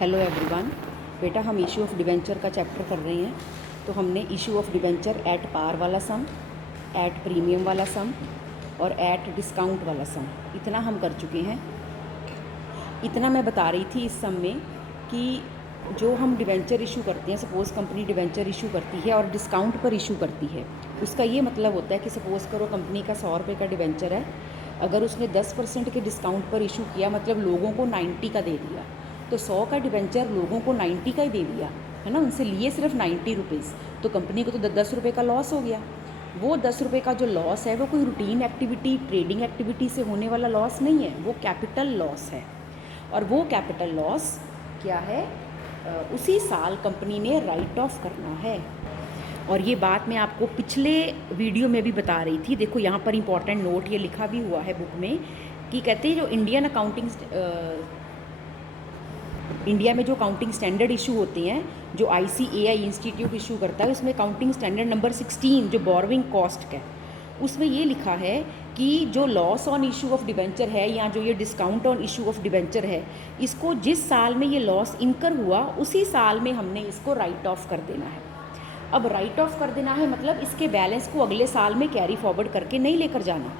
Hello everyone. बेटा हम issue of debenture का चैप्टर कर रहे हैं। तो हमने issue of debenture at par वाला सम, एट प्रीमियम वाला सम और एट डिस्काउंट वाला सम इतना हम कर चुके हैं। इतना मैं बता रही थी इस सम में कि जो हम डिवेंचर इशू करते हैं, सपोज़ कंपनी डिवेंचर इशू करती है और डिस्काउंट पर इशू करती है, उसका ये मतलब होता है कि सपोज़ करो कंपनी का 100 रुपये का डिवेंचर है, अगर उसने 10% के डिस्काउंट पर इशू किया, मतलब लोगों को 90 का दे दिया, तो 100 का डिवेंचर लोगों को 90 का ही दे दिया है ना, उनसे लिए सिर्फ 90 रुपीज़, तो कंपनी को तो 10 रुपये का लॉस हो गया। वो 10 रुपये का जो लॉस है वो कोई रूटीन एक्टिविटी, ट्रेडिंग एक्टिविटी से होने वाला लॉस नहीं है, वो कैपिटल लॉस है। और वो कैपिटल लॉस क्या है, उसी साल कंपनी ने राइट ऑफ करना है। और ये बात मैं आपको पिछले वीडियो में भी बता रही थी। देखो यहाँ पर इंपॉर्टेंट नोट ये लिखा भी हुआ है बुक में कि कहते हैं जो इंडिया में जो काउंटिंग स्टैंडर्ड इशू होते हैं, जो ICAI इंस्टीट्यूट इशू करता है, उसमें काउंटिंग स्टैंडर्ड नंबर 16 जो बोरोइंग कॉस्ट का, उसमें ये लिखा है कि जो loss on issue of debenture है या जो ये discount on issue of debenture है, इसको जिस साल में ये लॉस इनकर हुआ उसी साल में हमने इसको राइट ऑफ कर देना है। अब राइट ऑफ कर देना है मतलब इसके बैलेंस को अगले साल में कैरी फॉरवर्ड करके नहीं लेकर जाना।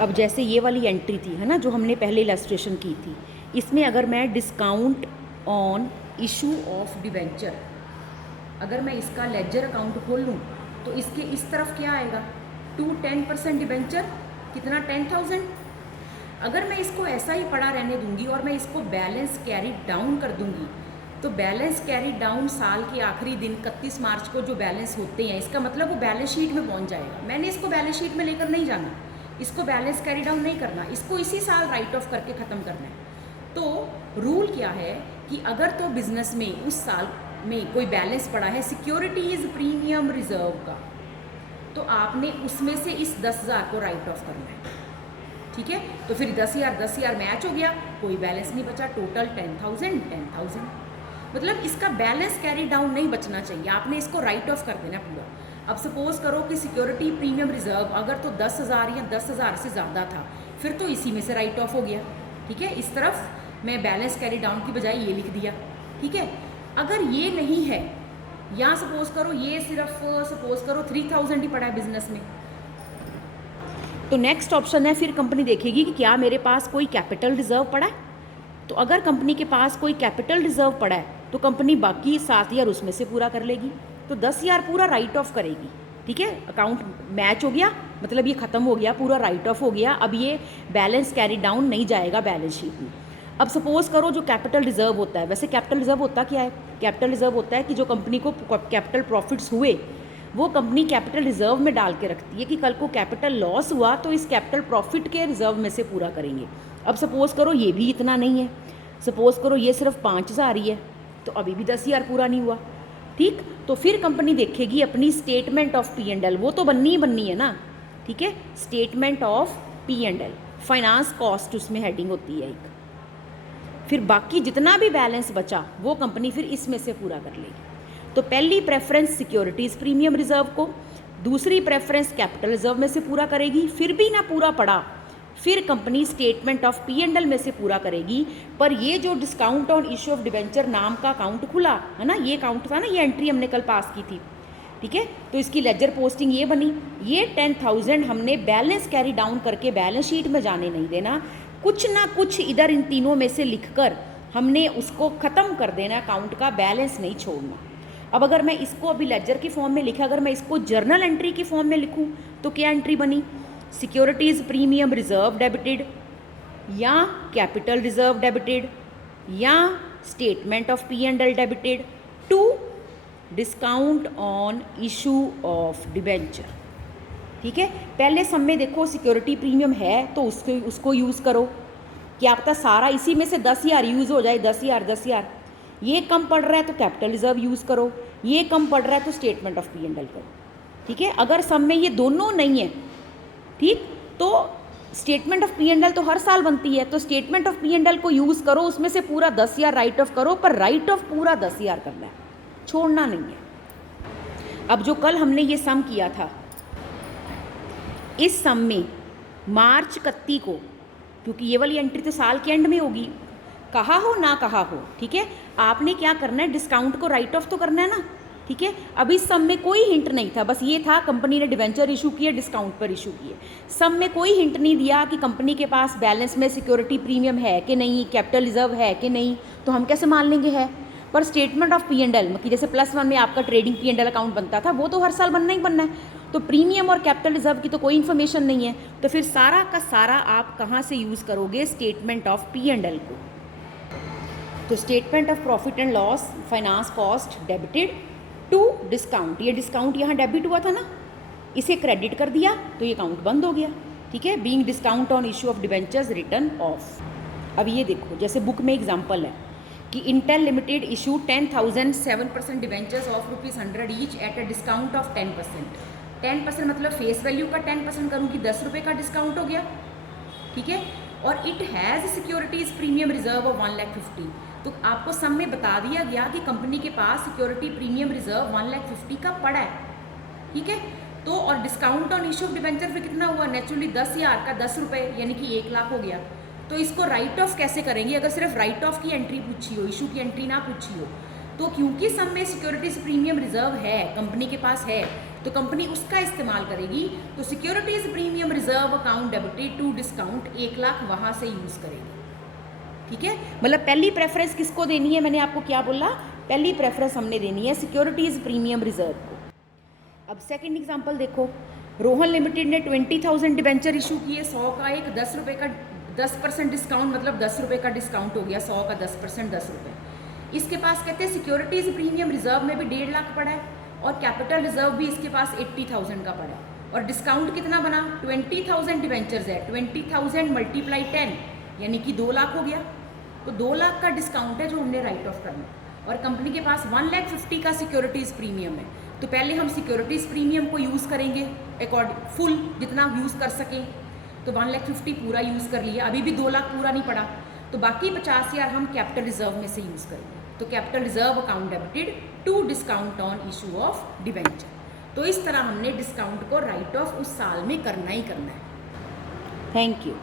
अब जैसे ये वाली एंट्री थी है ना, जो हमने पहले इलस्ट्रेशन की थी, इसमें अगर मैं discount on issue of debenture, अगर मैं इसका लेजर अकाउंट खोल लूँ तो इसके इस तरफ क्या आएगा, 10% डिवेंचर कितना 10,000। अगर मैं इसको ऐसा ही पड़ा रहने दूंगी और मैं इसको बैलेंस कैरी डाउन कर दूंगी, तो बैलेंस कैरी डाउन साल के आखिरी दिन 31 मार्च को जो बैलेंस होते हैं, इसका मतलब वो बैलेंस शीट में पहुंच जाएगा। मैंने इसको बैलेंस शीट में लेकर नहीं जाना, इसको बैलेंस कैरी डाउन नहीं करना, इसको इसी साल राइट ऑफ करके ख़त्म करना है। तो रूल क्या है कि अगर तो बिजनेस में उस साल में कोई बैलेंस पड़ा है सिक्योरिटीज प्रीमियम रिजर्व का, तो आपने उसमें से इस 10,000 को राइट ऑफ करना है। ठीक है, तो फिर 10,000 मैच हो गया, कोई बैलेंस नहीं बचा, टोटल 10,000। मतलब इसका बैलेंस कैरी डाउन नहीं बचना चाहिए, आपने इसको राइट ऑफ कर देना पूरा। अब सपोज करो कि सिक्योरिटी प्रीमियम रिजर्व अगर तो 10,000 या 10,000 से ज़्यादा था, फिर तो इसी में से राइट ऑफ हो गया। ठीक है, इस तरफ मैं बैलेंस कैरी डाउन की बजाय ये लिख दिया। ठीक है, अगर ये नहीं है, या सपोज करो ये सिर्फ सपोज करो 3,000 ही पड़ा है बिजनेस में, तो नेक्स्ट ऑप्शन है फिर कंपनी देखेगी कि क्या मेरे पास कोई कैपिटल रिजर्व पड़ा है। तो अगर कंपनी के पास कोई कैपिटल रिजर्व पड़ा है तो कंपनी बाकी 7,000 उसमें से पूरा कर लेगी, तो 10,000 पूरा राइट ऑफ करेगी। ठीक है, अकाउंट मैच हो गया, मतलब ये ख़त्म हो गया, पूरा राइट ऑफ हो गया। अब ये बैलेंस कैरी डाउन नहीं जाएगा बैलेंस शीट में। अब सपोज करो जो कैपिटल रिजर्व होता है, वैसे कैपिटल रिजर्व होता क्या है, कैपिटल रिजर्व होता है कि जो कंपनी को कैपिटल प्रॉफिट्स हुए वो कंपनी कैपिटल रिजर्व में डाल के रखती है कि कल को कैपिटल लॉस हुआ तो इस कैपिटल प्रॉफिट के रिजर्व में से पूरा करेंगे। अब सपोज़ करो ये भी इतना नहीं है, सपोज़ करो ये सिर्फ 5,000 ही है, तो अभी भी 10,000 पूरा नहीं हुआ। ठीक, तो फिर कंपनी देखेगी अपनी स्टेटमेंट ऑफ P&L, वो तो बननी ही बननी है ना। ठीक है, statement of P&L, finance cost उसमें हेडिंग होती है एक, फिर बाकी जितना भी बैलेंस बचा वो कंपनी फिर इसमें से पूरा कर लेगी। तो पहली प्रेफरेंस सिक्योरिटीज़ प्रीमियम रिजर्व को, दूसरी प्रेफरेंस कैपिटल रिजर्व में से पूरा करेगी, फिर भी ना पूरा पड़ा फिर कंपनी स्टेटमेंट ऑफ P&L में से पूरा करेगी। पर ये जो discount on issue of debenture नाम का अकाउंट खुला है ना, ये अकाउंट था ना, ये एंट्री हमने कल पास की थी। ठीक है, तो इसकी लेजर पोस्टिंग ये बनी, ये 10,000 हमने बैलेंस कैरी डाउन करके बैलेंस शीट में जाने नहीं देना, कुछ ना कुछ इधर इन तीनों में से लिखकर हमने उसको ख़त्म कर देना, अकाउंट का बैलेंस नहीं छोड़ना। अब अगर मैं इसको अभी लेजर की फॉर्म में लिखा, अगर मैं इसको जर्नल एंट्री की फॉर्म में लिखूं तो क्या एंट्री बनी, सिक्योरिटीज़ प्रीमियम रिजर्व डेबिटेड, या कैपिटल रिजर्व डेबिटेड, या statement of P&L debited to discount on issue of debenture. ठीक है, पहले सम में देखो सिक्योरिटी प्रीमियम है तो उसको यूज़ करो, क्या पता सारा इसी में से 10,000 यूज़ हो जाए, 10,000। ये कम पड़ रहा है तो कैपिटल रिजर्व यूज़ करो, ये कम पड़ रहा है तो स्टेटमेंट ऑफ P&L करो। ठीक है, अगर सम में ये दोनों नहीं है, ठीक, तो स्टेटमेंट ऑफ P&L तो हर साल बनती है, तो स्टेटमेंट ऑफ P&L को यूज़ करो, उसमें से पूरा 10,000 राइट ऑफ करो, पर राइट ऑफ पूरा 10,000 करना है, छोड़ना नहीं है। अब जो कल हमने ये सम किया था, इस सम में मार्च 31 को, क्योंकि ये वाली एंट्री तो साल के एंड में होगी, कहा हो ना कहा हो, ठीक है, आपने क्या करना है, डिस्काउंट को राइट ऑफ तो करना है ना, ठीक है। अब इस सम में कोई हिंट नहीं था, बस ये था कंपनी ने डिवेंचर इशू किए, डिस्काउंट पर इशू किए। सम में कोई हिंट नहीं दिया कि कंपनी के पास बैलेंस में सिक्योरिटी प्रीमियम है कि नहीं, कैपिटल रिजर्व है कि नहीं, तो हम कैसे मान लेंगे है। पर स्टेटमेंट ऑफ P&L कि जैसे +1 में आपका ट्रेडिंग P&L अकाउंट बनता था, वो तो हर साल बनना ही बनना है, तो प्रीमियम और कैपिटल रिजर्व की तो कोई इन्फॉर्मेशन नहीं है, तो फिर सारा का सारा आप कहाँ से यूज़ करोगे, स्टेटमेंट ऑफ P&L को। तो statement of profit and loss, finance cost debited to discount, ये डिस्काउंट यहाँ डेबिट हुआ था ना, इसे क्रेडिट कर दिया तो ये अकाउंट बंद हो गया, ठीक है। Being discount on issue of debentures return of. अब ये देखो, जैसे बुक में एग्जांपल है कि Intel limited issue 10,000 7% debentures of ₹100 each at a discount of 10%। 10% मतलब फेस वैल्यू का 10% करूँगी, ₹10 का डिस्काउंट हो गया, ठीक है। और it has securities premium reserve of 1,50,000। तो आपको सम में बता दिया गया कि कंपनी के पास सिक्योरिटी प्रीमियम रिजर्व 1,50,000 का पड़ा है, ठीक है। तो और discount on issue of debenture फिर कितना हुआ, नेचुरली 10,000 का ₹10 यानी कि 1,00,000 हो गया। तो इसको राइट ऑफ कैसे करेंगे, अगर सिर्फ राइट ऑफ की एंट्री पूछी हो, इशू की एंट्री ना पूछी हो, तो क्योंकि सम में सिक्योरिटीज प्रीमियम रिजर्व है, कंपनी के पास है, तो कंपनी उसका इस्तेमाल करेगी। तो securities premium reserve account debited to discount 1,00,000 वहाँ से यूज़ करेगी, ठीक है। मतलब पहली प्रेफरेंस किसको देनी है, मैंने आपको क्या बोला, पहली प्रेफरेंस हमने देनी है सिक्योरिटीज प्रीमियम रिजर्व को। अब सेकंड एग्जांपल देखो, रोहन लिमिटेड ने 20,000 डिबेंचर इशू किए, 100 का एक, ₹10 का 10% डिस्काउंट, मतलब ₹10 का डिस्काउंट हो गया, 100 का 10% ₹10। इसके पास कहते हैं सिक्योरिटीज प्रीमियम रिजर्व में भी 1,50,000 पड़ा है और कैपिटल रिजर्व भी इसके पास 80,000 का पड़ा है, और डिस्काउंट कितना बना, 20,000 डिबेंचर्स है, 20,000 × 10 यानी कि 2,00,000 हो गया। तो 2,00,000 का डिस्काउंट है जो हमने राइट ऑफ करना, और कंपनी के पास 1,50,000 का सिक्योरिटीज़ प्रीमियम है। तो पहले हम सिक्योरिटीज़ प्रीमियम को यूज़ करेंगे अकॉर्डिंग फुल, जितना यूज़ कर सकें। तो 1,50,000 पूरा यूज़ कर लिया, अभी भी 2,00,000 पूरा नहीं पड़ा, तो बाकी 50,000 हम कैपिटल रिजर्व में से यूज़ करेंगे। तो capital reserve account debited to discount on issue of debenture. तो इस तरह हमने डिस्काउंट को राइट ऑफ उस साल में करना ही करना है। Thank you.